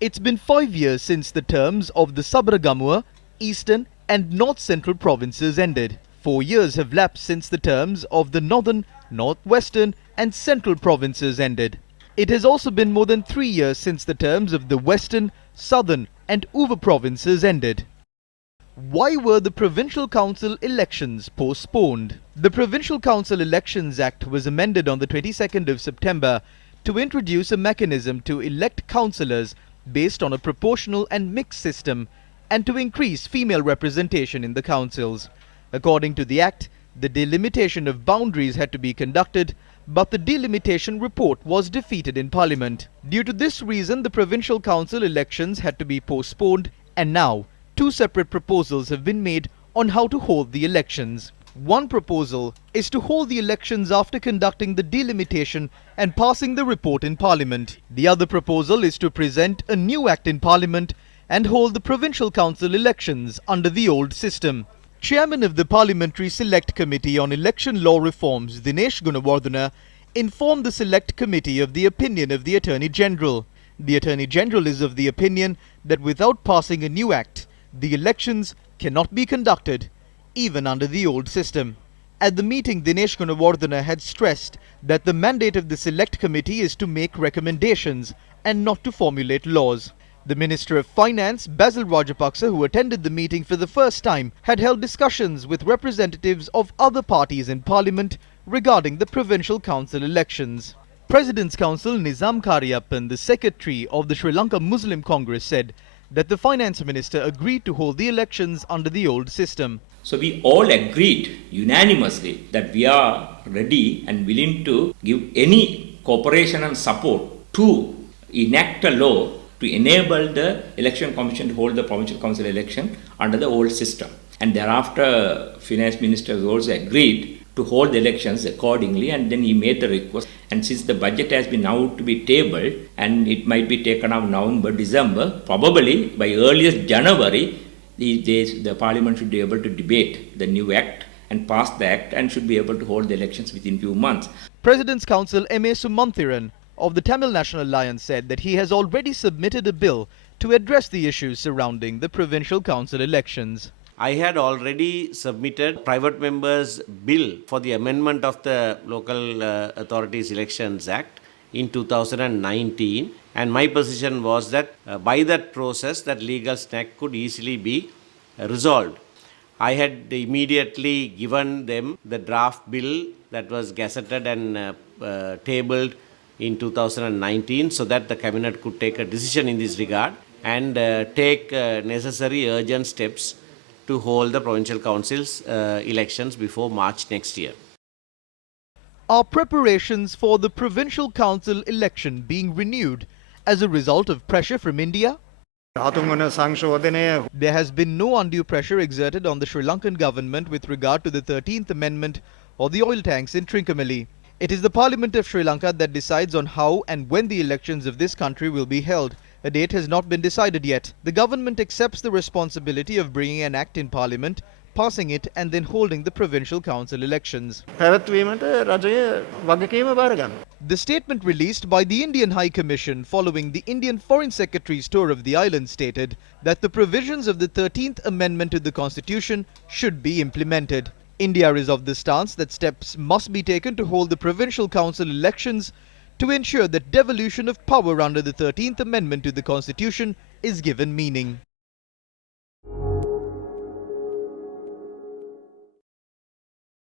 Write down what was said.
It's been 5 years since the terms of the Sabragamua, Eastern and North Central provinces ended. 4 years have lapsed since the terms of the Northern, Northwestern and Central provinces ended. It has also been more than 3 years since the terms of the Western, Southern and Uva provinces ended. Why were the Provincial Council elections postponed? The Provincial Council Elections Act was amended on the 22nd of September to introduce a mechanism to elect councillors based on a proportional and mixed system and to increase female representation in the councils. According to the Act, the delimitation of boundaries had to be conducted, but the delimitation report was defeated in Parliament. Due to this reason, the Provincial Council elections had to be postponed, and now two separate proposals have been made on how to hold the elections. One proposal is to hold the elections after conducting the delimitation and passing the report in Parliament. The other proposal is to present a new act in Parliament and hold the Provincial Council elections under the old system. Chairman of the Parliamentary Select Committee on Election Law Reforms, Dinesh Gunawardena, informed the Select Committee of the opinion of the Attorney General. The Attorney General is of the opinion that without passing a new act, the elections cannot be conducted, even under the old system. At the meeting, Dinesh Gunawardena had stressed that the mandate of the Select Committee is to make recommendations and not to formulate laws. The Minister of Finance, Basil Rajapaksa, who attended the meeting for the first time, had held discussions with representatives of other parties in Parliament regarding the Provincial Council elections. President's Counsel Nizam Karyappan, the secretary of the Sri Lanka Muslim Congress, said that the Finance Minister agreed to hold the elections under the old system. So we all agreed unanimously that we are ready and willing to give any cooperation and support to enact a law to enable the Election Commission to hold the Provincial Council election under the old system. And thereafter, Finance Minister has also agreed to hold the elections accordingly, and then he made the request. And since the budget has been now to be tabled and it might be taken up November, December, probably by earliest January, the Parliament should be able to debate the new act and pass the act and should be able to hold the elections within few months. President's Counsel M.A. Sumanthiran of the Tamil National Alliance said that he has already submitted a bill to address the issues surrounding the Provincial Council elections. I had already submitted private members' bill for the amendment of the Local Authorities Elections Act in 2019, and my position was that by that process that legal snag could easily be resolved. I had immediately given them the draft bill that was gazetted and tabled in 2019 so that the Cabinet could take a decision in this regard and take necessary urgent steps to hold the Provincial Council's elections before March next year. Are preparations for the Provincial Council election being renewed as a result of pressure from India? There has been no undue pressure exerted on the Sri Lankan government with regard to the 13th Amendment or the oil tanks in Trincomalee. It is the Parliament of Sri Lanka that decides on how and when the elections of this country will be held. A date has not been decided yet. The government accepts the responsibility of bringing an act in Parliament, passing it and then holding the Provincial Council elections. The statement released by the Indian High Commission following the Indian Foreign Secretary's tour of the island stated that the provisions of the 13th Amendment to the Constitution should be implemented. India is of the stance that steps must be taken to hold the Provincial Council elections to ensure that devolution of power under the 13th Amendment to the Constitution is given meaning.